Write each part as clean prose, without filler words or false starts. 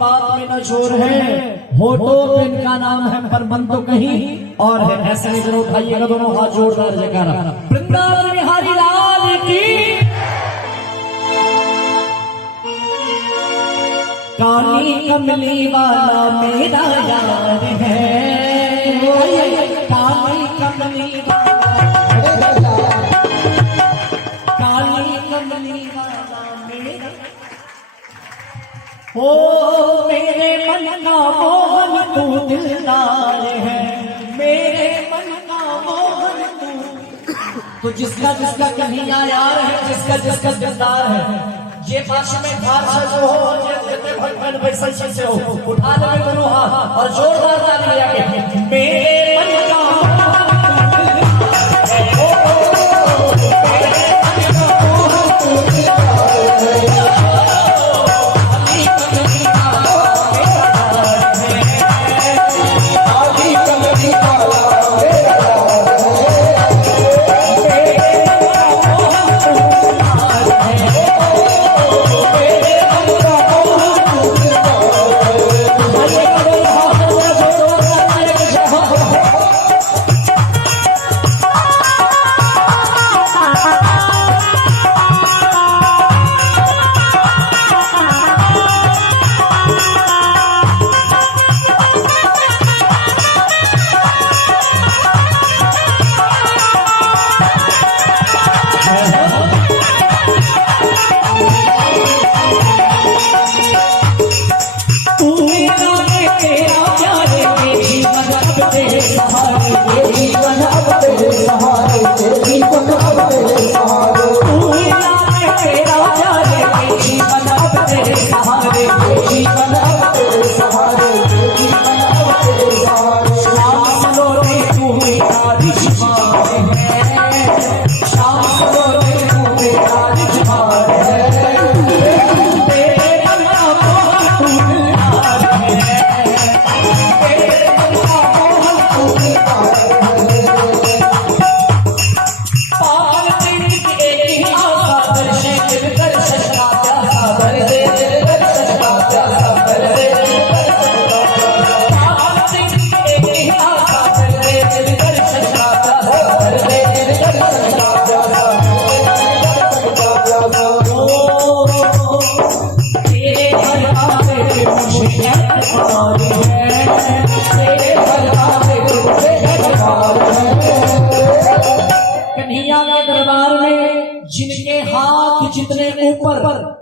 बात में न जोर है, होठों पे इनका नाम है पर मन तो कहीं और है। ऐसे नहीं जरूर उठाइएगा दोनों हाथ जोरदार जयकारा वृंदावन बिहारी लाल की। काली कमली वाला मेरा यार है, काली कमली ओ मेरे मन का मोहन तू दिलदार है, मेरे मन का मोहन तू जिसका जिसका कन्हैया यार है, जिसका जिसका दिलदार है। ये पास में फारसा जो हो ये देते भगवान वैसा से हो। उठा ले दोनों हाथ और जोरदार ताली लगा के मेरे मन का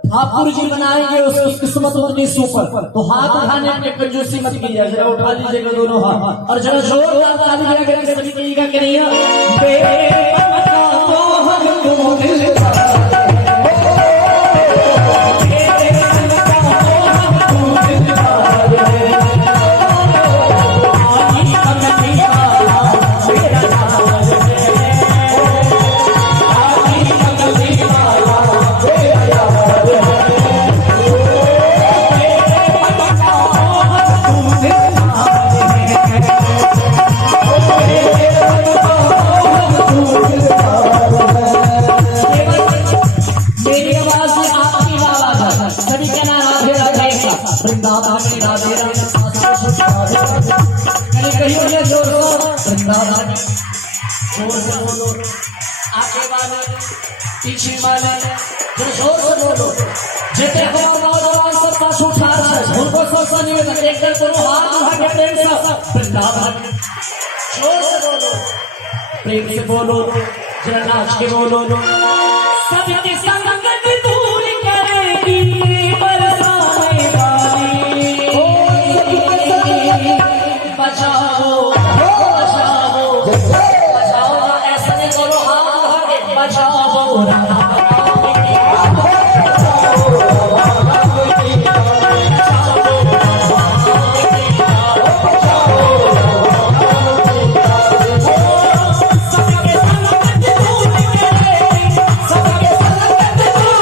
ठाकुर जी बनाएंगे उसकी किस्मत होगी सुपर। तो हाथ उठाने में कंजूसी मत कीजिए, जरा उठा लीजिएगा दोनों हाथ और जरा जोरदार ताली बजाकर सभी कहिएगा कि नहीं आगे वाले पीछे वाले जोर से बोलो जितने नौजवान सब पास उठा रहे उनको सोचना नहीं होता। एक बार दोनों हाथ उठा के प्रेम से वृंदावन जोर से बोलो, प्रेम से बोलो, जरा नाच के बोलो। सबके संकट दूर करेगी बरसाने वाली, बचाओ बचाओ बचाओ, ऐसा नहीं करो हाथ बचाओ। सबके संकट दूर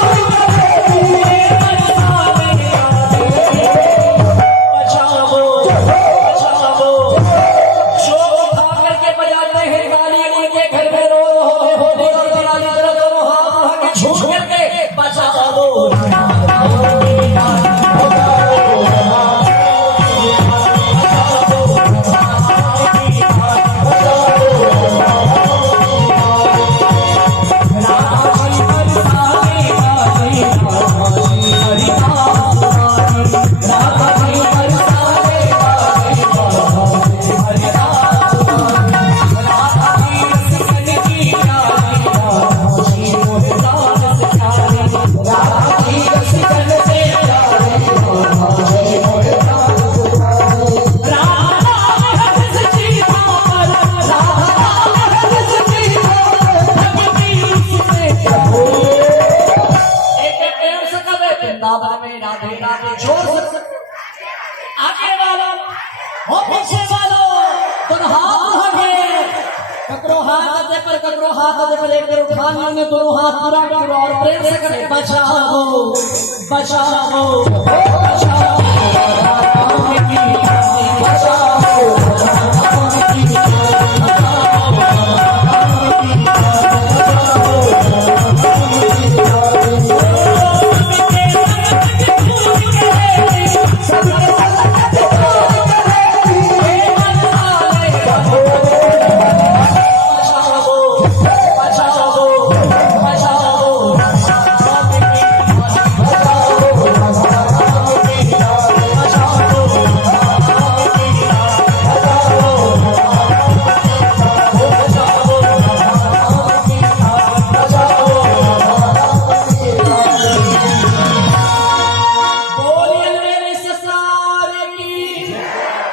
दे पर करो हाथ दे पर लेकर उठाने में दोनों हाथ पूरा करो और प्रेम से करे बचाओ बचाओ बचाओ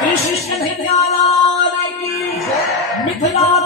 कृष्ण की मिथिला